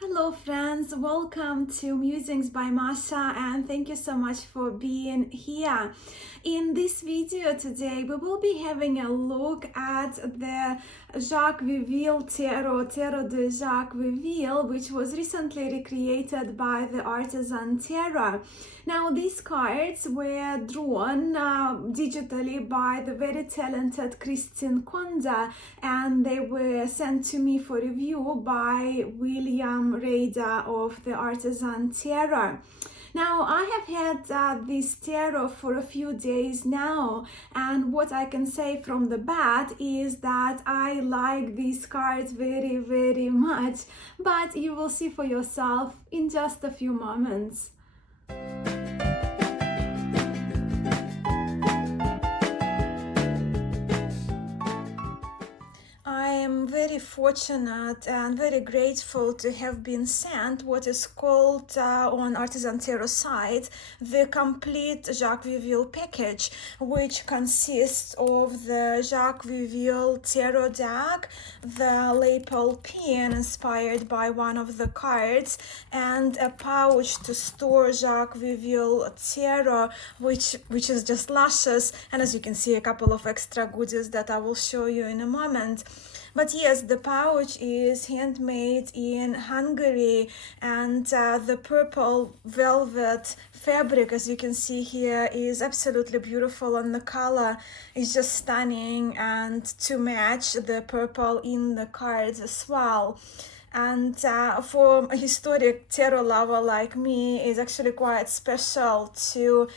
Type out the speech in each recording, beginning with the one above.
Hello friends, welcome to Musings by Masha and thank you so much for being here. In this video today we will be having a look at the Jacques Vieville Tarot de Jacques Vieville, which was recently recreated by the artisan tarot. Now these cards were drawn digitally by the very talented Christine Conda, and they were sent to me for review by William Rada of the Artisan Tarot. Now I have had this tarot for a few days now, and what I can say from the bat is that I like these cards very much, but you will see for yourself in just a few moments. I am very fortunate and very grateful to have been sent what is called on Artisan Tarot site the complete Jacques Vieville package, which consists of the Jacques Vieville Tarot deck, the lapel pin inspired by one of the cards, and a pouch to store Jacques Vieville Tarot, which is just luscious, and as you can see, a couple of extra goodies that I will show you in a moment. But yes, the pouch is handmade in Hungary, and the purple velvet fabric, as you can see here, is absolutely beautiful, and the color is just stunning, and to match the purple in the cards as well. And for a historic tarot lover like me, it's actually quite special to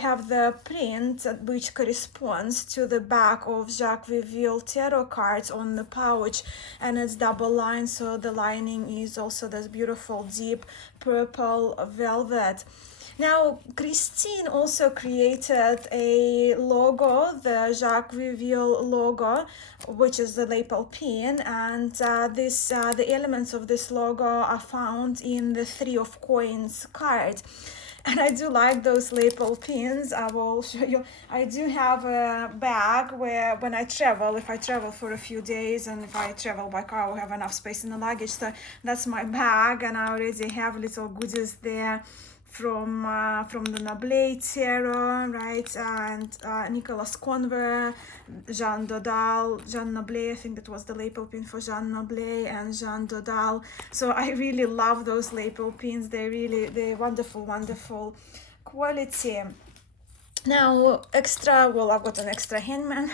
have the print which corresponds to the back of Jacques Vieville tarot cards on the pouch, and it's double lined, so the lining is also this beautiful deep purple velvet. Now, Christine also created a logo, the Jacques Vieville logo, which is the lapel pin, and the elements of this logo are found in the Three of Coins card. And I do like those lapel pins. I will show you. I do have a bag where when I travel, if I travel for a few days and if I travel by car, I will have enough space in the luggage. So that's my bag, and I already have little goodies there from the Noblet Tarot, right, and Nicolas Conver, Jean Noblet, I think that was the lapel pin for Jean Noblet, and Jean Dodal. So I really love those lapel pins. They're wonderful quality. Now I've got an extra handman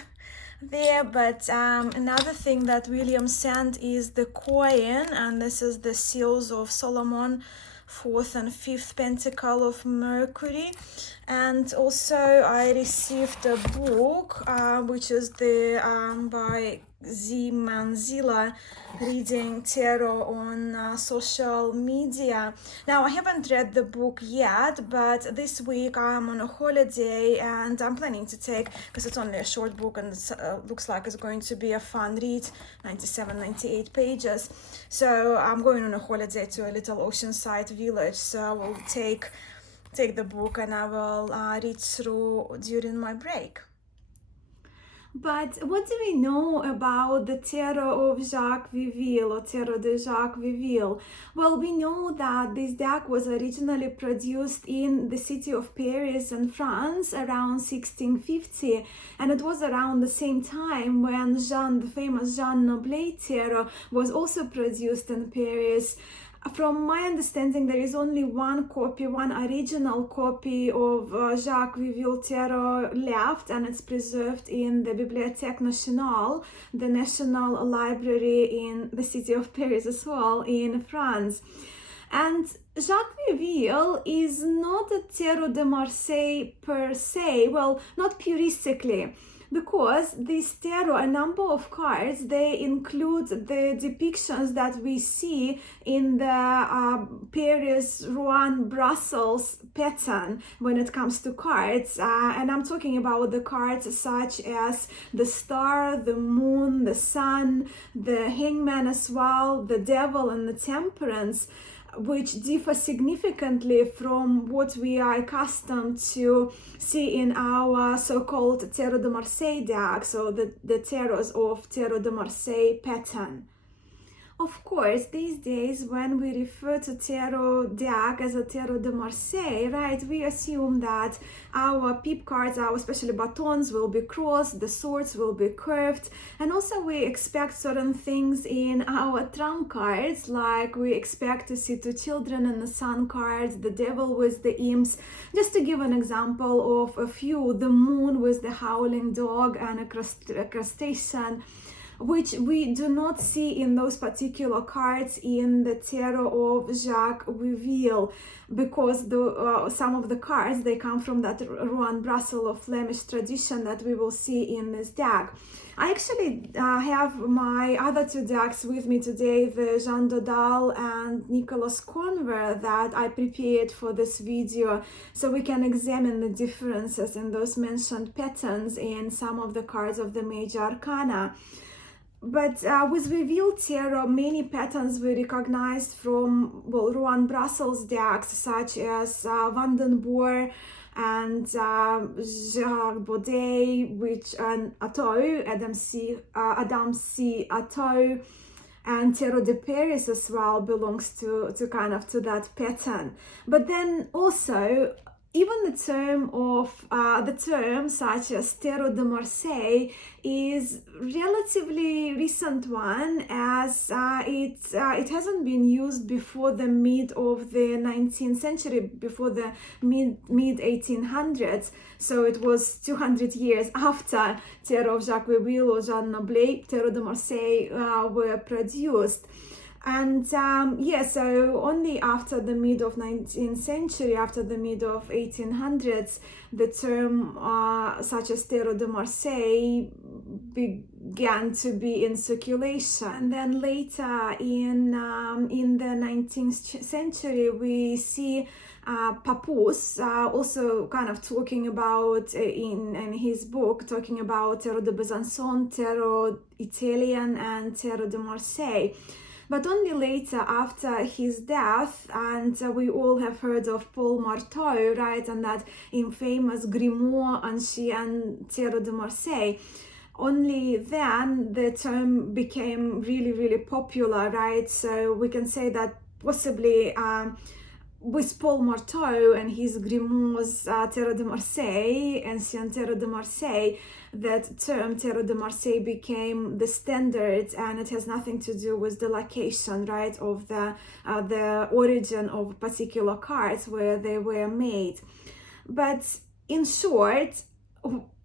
there, but another thing that William sent is the coin, and this is the seals of Solomon, fourth and fifth pentacle of Mercury. And also I received a book which is the by Z Manzila, reading tarot on social media. Now I haven't read the book yet, but this week I'm on a holiday and I'm planning to take, because it's only a short book and it looks like it's going to be a fun read, 98 pages. So I'm going on a holiday to a little oceanside village, so I will take the book and I will read through during my break. But what do we know about the Tarot of Jacques Vieville, or Tarot de Jacques Vieville? Well, we know that this deck was originally produced in the city of Paris in France around 1650, and it was around the same time when the famous Jean Noblet Tarot was also produced in Paris. From my understanding, there is only one original copy of Jacques Vieville Tarot left, and it's preserved in the Bibliothèque Nationale, the National Library in the city of Paris as well, in France. And Jacques Vieville is not a Tarot de Marseille per se, well, not puristically, because this tarot, a number of cards, they include the depictions that we see in the Paris, Rouen, Brussels pattern when it comes to cards. And I'm talking about the cards such as the star, the moon, the sun, the hangman as well, the devil, and the temperance, which differ significantly from what we are accustomed to see in our so-called Tarot de Marseille deck, so the tarots of Tarot de Marseille pattern. Of course, these days when we refer to tarot deck as a tarot de Marseille, right, we assume that our pip cards, our especially batons, will be crossed, the swords will be curved, and also we expect certain things in our trump cards, like we expect to see two children in the sun cards, the devil with the imps. Just to give an example of a few, the moon with the howling dog and a crustacean, which we do not see in those particular cards in the tarot of Jacques Vieville, because some of the cards, they come from that Rouen, Brussels or Flemish tradition that we will see in this deck. I actually have my other two decks with me today, the Jean Dodal and Nicholas Conver, that I prepared for this video, so we can examine the differences in those mentioned patterns in some of the cards of the major arcana. But with Vieville Tarot, many patterns we recognized from, well, Rouen Brussels decks, such as Vandenboer and Jacques Baudet, which and Atau, Adam C. Atau, and Tarot de Paris as well belongs to kind of to that pattern. But then also, even the term such as Tarot de Marseille is relatively recent one, as it hasn't been used before the mid of the 19th century, before the mid 1800s. So it was 200 years after Tarot of Jacques Vieville or Jean Noblet, Tarot de Marseille were produced. And so only after the mid of 19th century, after the mid of 1800s, the term such as Tarot de Marseille began to be in circulation. And then later in the 19th century, we see Papus also kind of talking about in his book, talking about Tarot de Besançon, Tarot Italian, and Tarot de Marseille. But only later, after his death, and we all have heard of Paul Marteau, right, and that infamous Grimoire Ancien Tarot de Marseille. Only then the term became really, really popular, right? So we can say that possibly with Paul Marteau and his Grimoires Tarot de Marseille, Ancien Tarot de Marseille, that term Tarot de Marseille became the standard, and it has nothing to do with the location, right, of the origin of particular cards where they were made. But in short,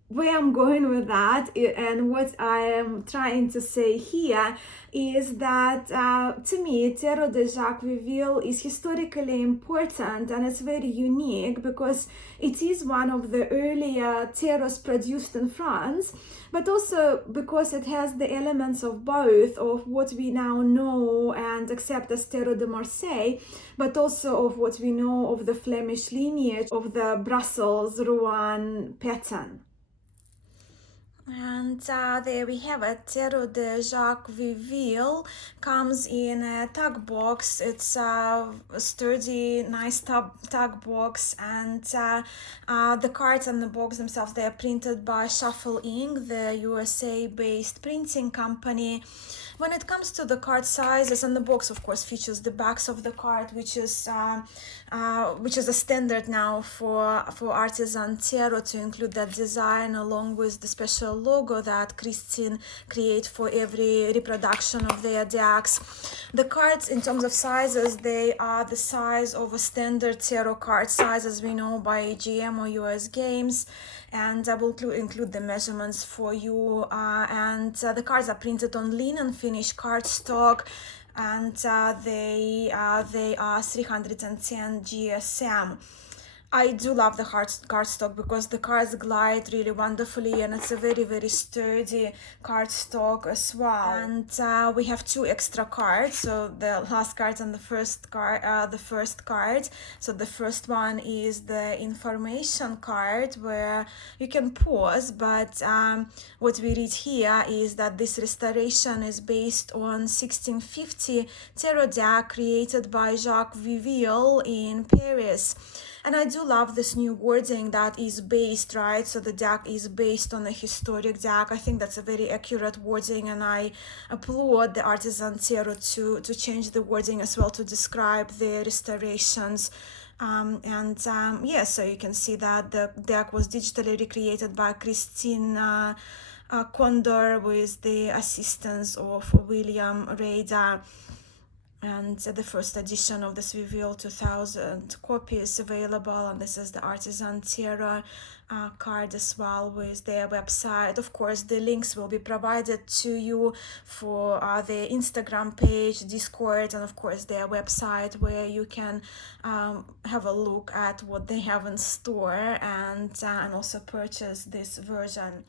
where I'm going with that and what I am trying to say here is that to me, Tarot de Jacques Vieville is historically important, and it's very unique because it is one of the earlier tarots produced in France, but also because it has the elements of both of what we now know and accept as Tarot de Marseille, but also of what we know of the Flemish lineage of the Brussels Rouen pattern. And there we have it. Tarot de Jacques Vieville comes in a tag box. It's a sturdy, nice tag box, and the cards and the box themselves, they are printed by Shuffle Ink, the USA-based printing company. When it comes to the card sizes, and the box of course features the backs of the card, which is a standard now for artisan tarot, to include that design along with the special logo that Christine create for every reproduction of their decks. The cards in terms of sizes, they are the size of a standard tarot card size as we know by AGM or US Games, and I will include the measurements for you, and the cards are printed on linen finish cardstock, and they are 310 GSM. I do love the cardstock because the cards glide really wonderfully, and it's a very, very sturdy cardstock as well. And we have two extra cards, so the last card and the first card. So the first one is the information card where you can pause, but what we read here is that this restoration is based on 1650 tarot deck created by Jacques Vieville in Paris. And I do love this new wording that is based, right? So the deck is based on a historic deck. I think that's a very accurate wording, and I applaud the Artisan Tarot to change the wording as well to describe the restorations. Yeah, so you can see that the deck was digitally recreated by Christine Condor with the assistance of William Rader. And the first edition of this Vieville 2000 copy is available, and this is the Artisan Tarot card as well with their website. Of course, the links will be provided to you for their Instagram page, Discord, and of course their website, where you can have a look at what they have in store and also purchase this version.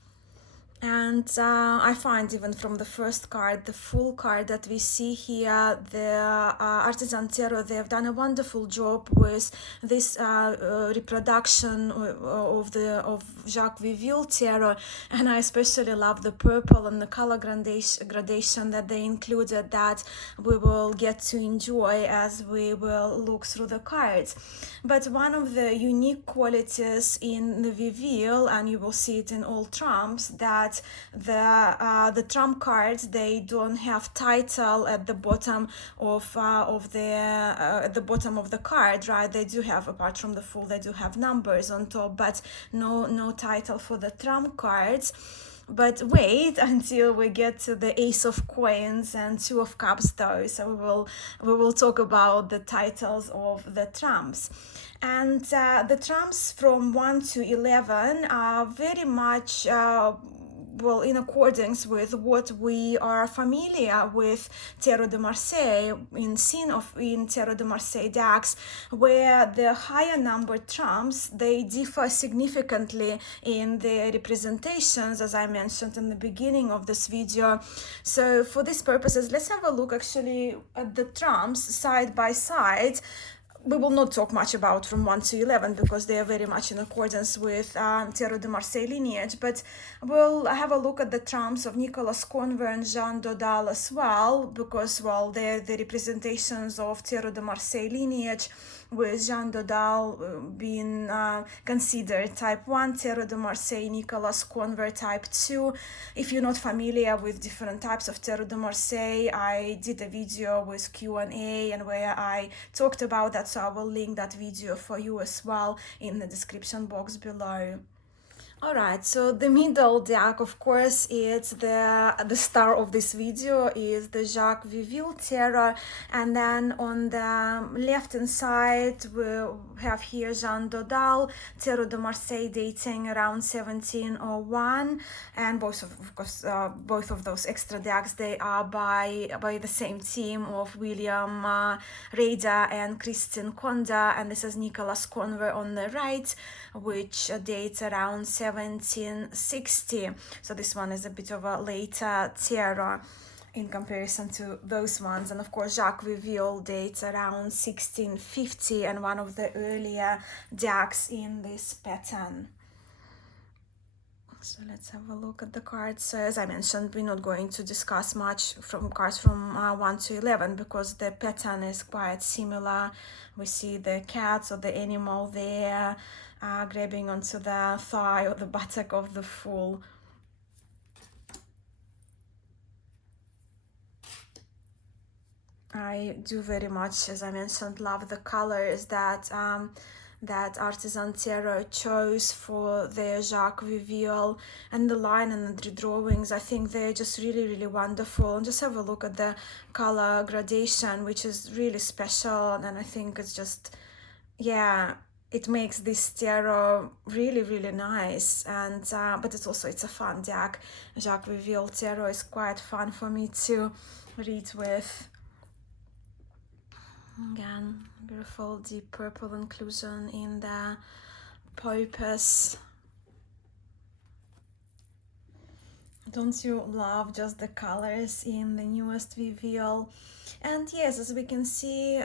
And I find even from the first card, the full card that we see here, the Artisan Tarot, they've done a wonderful job with this reproduction of Jacques Vieville Tarot, and I especially love the purple and the color gradation that they included, that we will get to enjoy as we will look through the cards. But one of the unique qualities in the Vieville, and you will see it in all trumps, that the trump cards, they don't have title at the bottom of the card, right? They do have, apart from the full, they do have numbers on top, but no title for the trump cards. But wait until we get to the Ace of Coins and Two of Cups, though. So we will talk about the titles of the trumps. And the trumps from 1 to 11 are very much well, in accordance with what we are familiar with Tarot de Marseille, in Tarot de Marseille decks, where the higher numbered trumps, they differ significantly in their representations, as I mentioned in the beginning of this video. So for these purposes, let's have a look actually at the trumps side by side. We will not talk much about from 1 to 11 because they are very much in accordance with Tarot de Marseille lineage, but we'll have a look at the trumps of Nicolas Convert and Jean Dodal as well, because, well, they're the representations of Tarot de Marseille lineage, with Jean Dodal being considered type 1 Tarot de Marseille, Nicolas Convert type 2. If you're not familiar with different types of Tarot de Marseille, I did a video with Q&A and where I talked about that, so I will link that video for you as well in the description box below. Alright, so the middle deck, of course, it's the star of this video is the Jacques Vieville Tarot, and then on the left hand side we have here Jean Dodal, Tarot de Marseille, dating around 1701, and both of those extra decks, they are by the same team of William Rader and Christine Conda, and this is Nicolas Convert on the right, which dates around 1760. So this one is a bit of a later tarot in comparison to those ones. And of course Jacques Vieville dates around 1650 and one of the earlier decks in this pattern. So let's have a look at the cards. So as I mentioned, we're not going to discuss much from cards from 1 to 11 because the pattern is quite similar. We see the cat or the animal there grabbing onto the thigh or the buttock of the fool. I do very much, as I mentioned, love the colors that Artisan Tarot chose for their Jacques Vieville, and the line and the drawings. I think they're just really wonderful. And just have a look at the color gradation, which is really special, and I think it's just, yeah, it makes this tarot really nice. And but it's a fun deck. Jacques Vieville Tarot is quite fun for me to read with. Again, beautiful deep purple inclusion in the purpose. Don't you love just the colors in the newest Vieville? And yes, as we can see,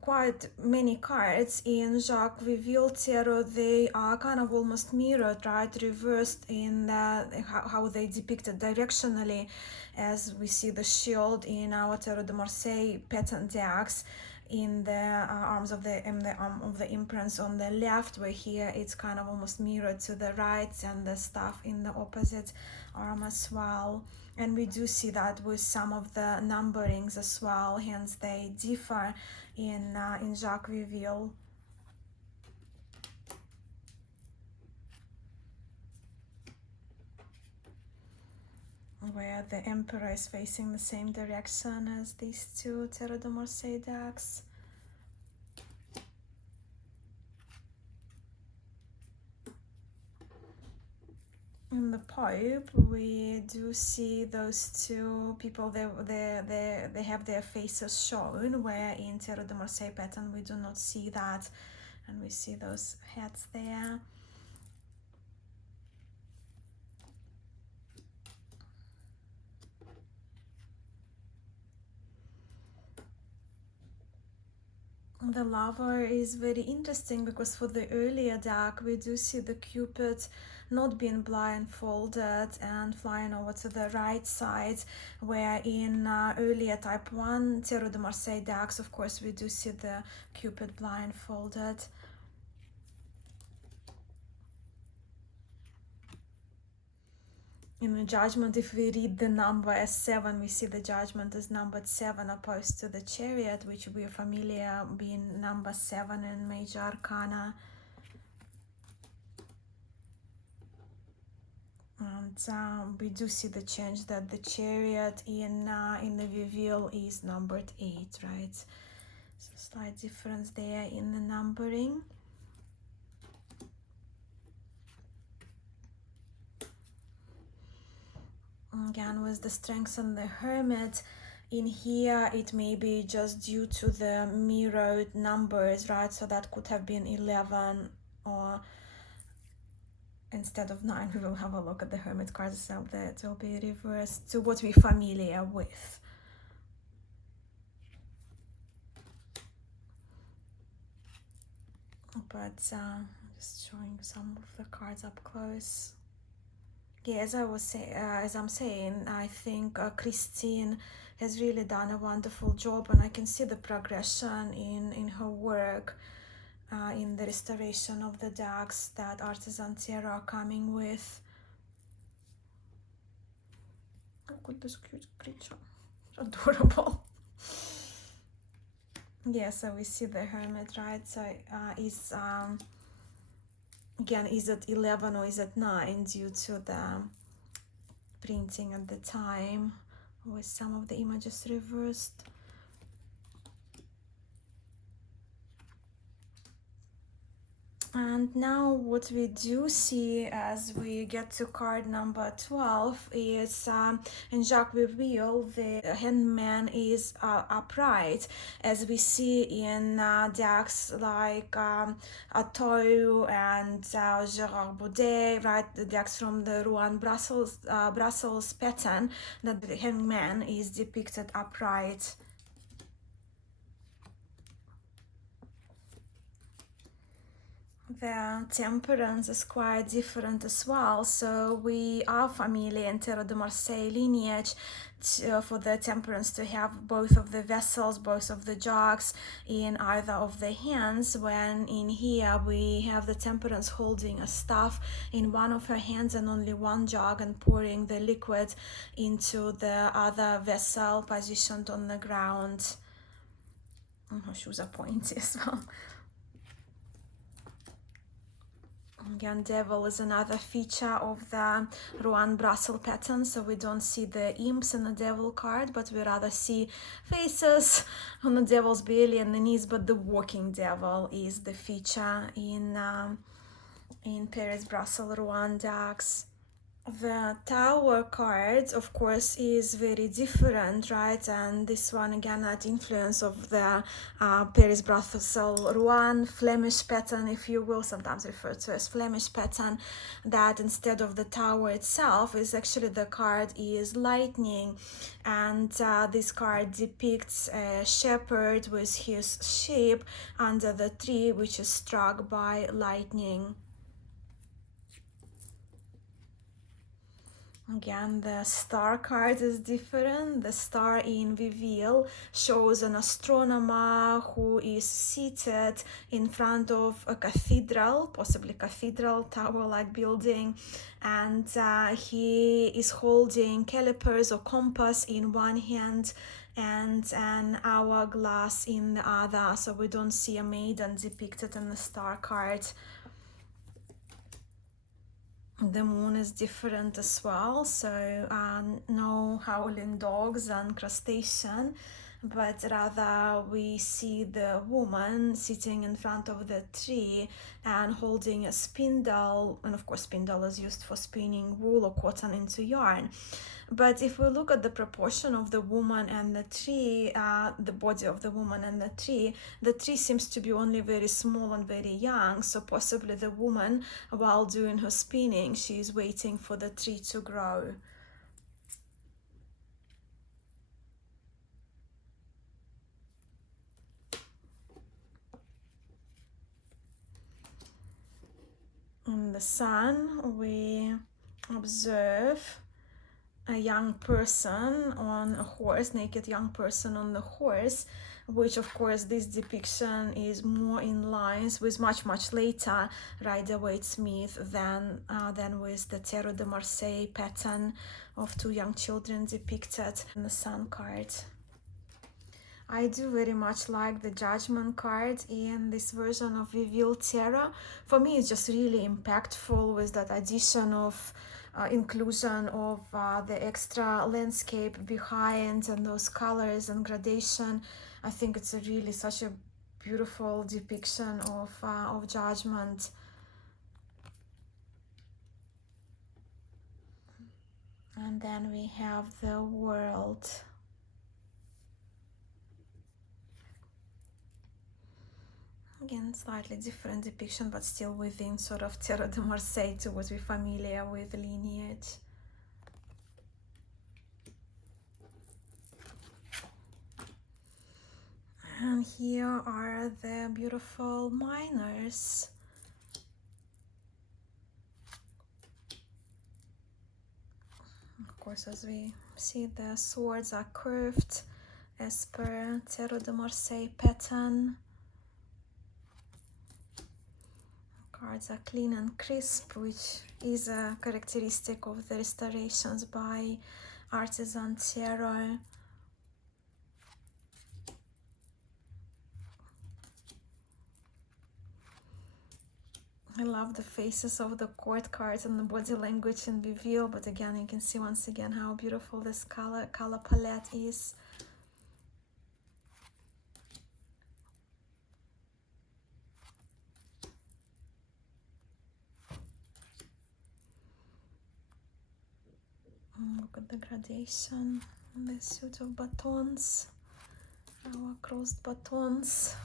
quite many cards in Jacques Vieville Tarot, they are kind of almost mirrored, right, reversed in how they depicted directionally, as we see the shield in our Tarot de Marseille pattern decks. in the arms of the arm of the imprints on the left, where here it's kind of almost mirrored to the right, and the stuff in the opposite arm as well. And we do see that with some of the numberings as well, hence they differ in Jacques Vieville. Where the Emperor is facing the same direction as these two Terre de Marseille decks. In the Pope, we do see those two people, they have their faces shown, where in Terre de Marseille pattern we do not see that, and we see those heads there. The Lover is very interesting because for the earlier deck we do see the Cupid not being blindfolded and flying over to the right side, where in earlier type 1 Terre de Marseille decks, of course, we do see the Cupid blindfolded. In the Judgment, if we read the number as 7, we see the Judgment is numbered 7, opposed to the Chariot, which we are familiar being number 7 in Major Arcana. And we do see the change that the Chariot in the Vieville is numbered 8, right? So slight difference there in the numbering. Again, with the Strength and the Hermit, in here it may be just due to the mirrored numbers, right? So that could have been 11, or instead of 9, we will have a look at the Hermit cards, so that will be reversed to what we're familiar with. But just showing some of the cards up close. Yeah, as I'm saying, I think Christine has really done a wonderful job, and I can see the progression in her work, in the restoration of the decks that Artisan Tarot are coming with. Look at this cute creature, adorable. Yeah, so we see the Hermit, right? So is again, is it 11 or is it 9 due to the printing at the time, with some of the images reversed. And now what we do see as we get to card number 12 is in Jacques Vieville, the hangman is upright, as we see in decks like Atau and Gérard Baudet, right? The decks from the Rouen Brussels pattern, that the hangman is depicted upright. The Temperance is quite different as well. So we are familiar in Terre de Marseille lineage for the Temperance to have both of the vessels, both of the jugs in either of the hands, when in here we have the Temperance holding a staff in one of her hands and only one jug, and pouring the liquid into the other vessel positioned on the ground. Her shoes are pointy as well. Again, Devil is another feature of the Rouen Brussels pattern, so we don't see the imps in the Devil card, but we rather see faces on the Devil's belly and the knees, but the walking Devil is the feature in Paris, Brussels, Rouen decks. The Tower card, of course, is very different, right? And this one, again, that influence of the Paris, Brussels, Rouen Flemish pattern, if you will, sometimes referred to as Flemish pattern, that instead of the tower itself is actually the card is lightning. And this card depicts a shepherd with his sheep under the tree, which is struck by lightning. Again, the star card is different. The star in Vieville shows an astronomer who is seated in front of a cathedral, possibly cathedral tower-like building, and he is holding calipers or compass in one hand and an hourglass in the other. So we don't see a maiden depicted in the star card. The moon is different as well, so no howling dogs and crustacean, but rather we see the woman sitting in front of the tree and holding a spindle, and of course spindle is used for spinning wool or cotton into yarn. But if we look at the proportion of the woman and the tree, the body of the woman and the tree seems to be only very small and very young. So possibly the woman, while doing her spinning, she is waiting for the tree to grow. In the sun, we observe a young person on a horse, naked young person on the horse, which of course this depiction is more in lines with much later Rider-Waite-Smith than with the Tarot de Marseille pattern of two young children depicted in the sun card. I do very much like the Judgment card in this version of Vieville Tarot. For me, it's just really impactful with that addition of inclusion of the extra landscape behind and those colors and gradation. I think it's really such a beautiful depiction of Judgment. And then we have the World. Again, slightly different depiction, but still within sort of Tarot de Marseille, to what we're familiar with lineage. And here are the beautiful minors. Of course, as we see, the swords are curved as per Tarot de Marseille pattern. Cards are clean and crisp, which is a characteristic of the restorations by Artisan Tarot. I love the faces of the court cards and the body language in Vieville, but again, you can see once again how beautiful this color palette is. Look at the gradation on this suit of batons, our crossed batons.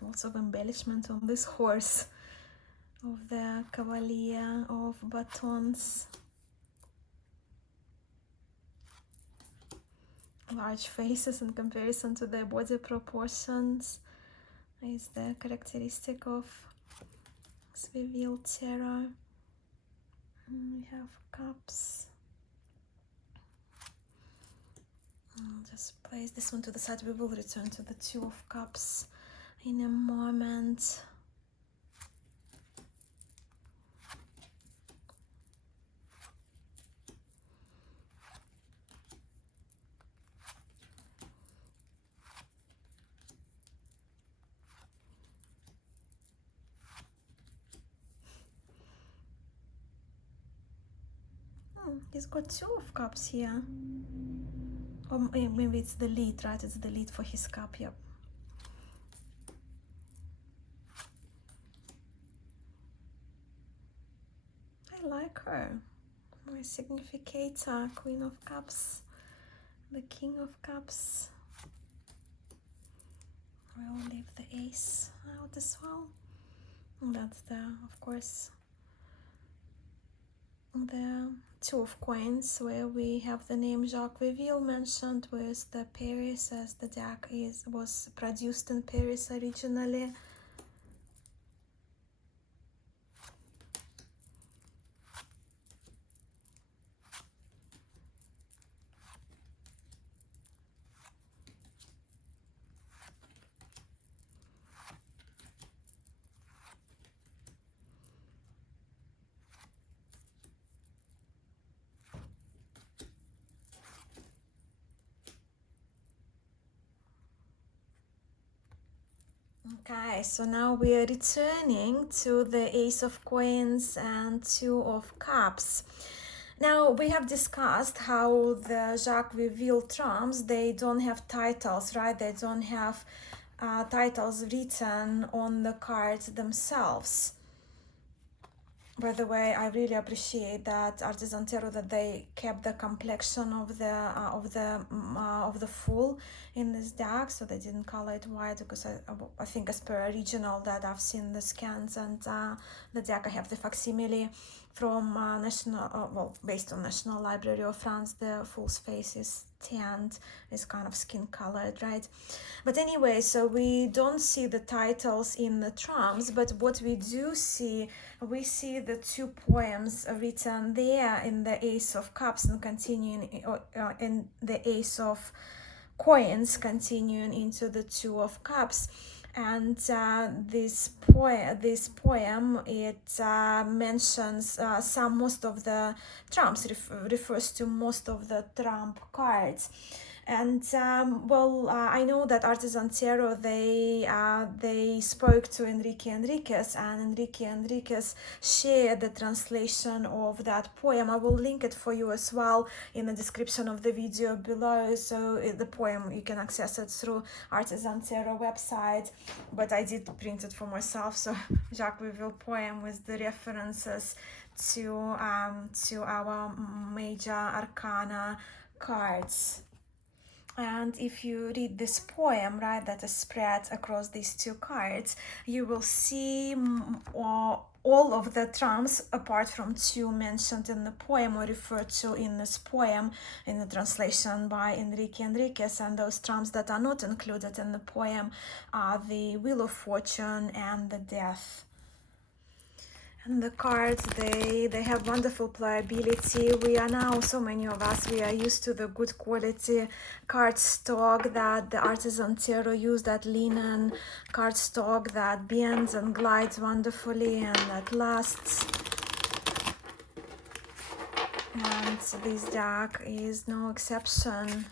Lots of embellishment on this horse of the Cavalier of Batons. Large faces in comparison to their body proportions is the characteristic of Vieville Tarot. We have cups. I'll just place this one to the side. We will return to the Two of Cups in a moment. He's got Two of Cups here. Or maybe it's the lead, right? It's the lead for his cup, yep. I like her. My significator, Queen of Cups, the King of Cups. We'll leave the ace out as well. And that's the, of course, the two of coins, where we have the name Jacques Vieville mentioned with the Paris, as the deck was produced in Paris originally. Okay, so now we are returning to the Ace of Coins and Two of Cups. Now, we have discussed how the Jacques Vieville trumps, they don't have titles, right? They don't have titles written on the cards themselves. By the way, I really appreciate that Artisan Tarot, that they kept the complexion of the Fool in this deck, so they didn't color it white, because I think as per original that I've seen the scans and the deck, I have the facsimile from based on National Library of France. The Fool's face is tanned, is kind of skin colored, right? But anyway, so we don't see the titles in the trumps, but what we do see, we see the two poems written there in the Ace of Cups and continuing in the Ace of Coins, continuing into the Two of Cups. And this poem, it mentions most of the trumps, refers to most of the trump cards. And I know that Artisan Tarot, they spoke to Enrique Enriquez, and Enrique Enriquez shared the translation of that poem. I will link it for you as well in the description of the video below. So the poem, you can access it through Artisan Tarot website, but I did print it for myself. So Jacques Vieville poem with the references to our major arcana cards. And if you read this poem, right, that is spread across these two cards, you will see all of the trumps apart from two mentioned in the poem or referred to in this poem in the translation by Enrique Enriquez. And those trumps that are not included in the poem are the Wheel of Fortune and the Death. And the cards, they have wonderful playability. We are now, so many of us, we are used to the good quality card stock that the Artisan Tarot use, that linen card stock that bends and glides wonderfully and that lasts. And this deck is no exception.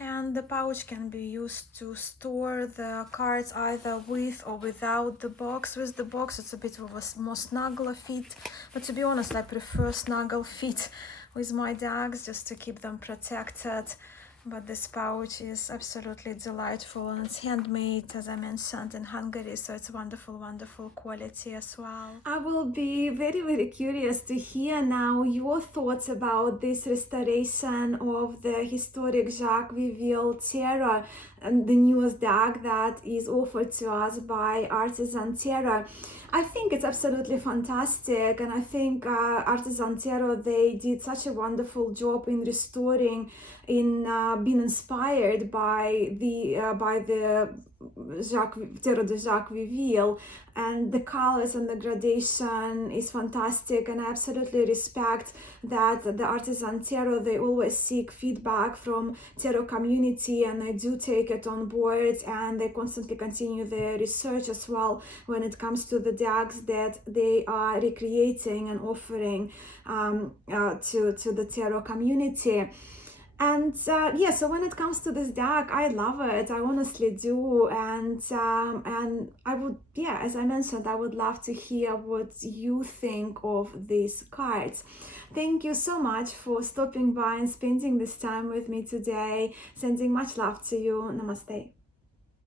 And the pouch can be used to store the cards either with or without the box. With the box, it's a bit of a more snuggle fit, but to be honest, I prefer snuggle fit with my decks just to keep them protected. But this pouch is absolutely delightful, and it's handmade, as I mentioned, in Hungary, so it's wonderful, wonderful quality as well. I will be very, very curious to hear now your thoughts about this restoration of the historic Jacques Vieville Tarot, the newest deck that is offered to us by Artisan Tarot. I think it's absolutely fantastic, and I think Artisan Tarot, they did such a wonderful job in restoring, in being inspired by the Jacques Vieville, and the colors and the gradation is fantastic. And I absolutely respect that the Artisan Tarot, they always seek feedback from tarot community, and they do take it on board, and they constantly continue their research as well when it comes to the decks that they are recreating and offering to the tarot community. And yeah, so when it comes to this deck, I love it. I honestly do. And I would, yeah, as I mentioned, I would love to hear what you think of these cards. Thank you so much for stopping by and spending this time with me today. Sending much love to you. Namaste.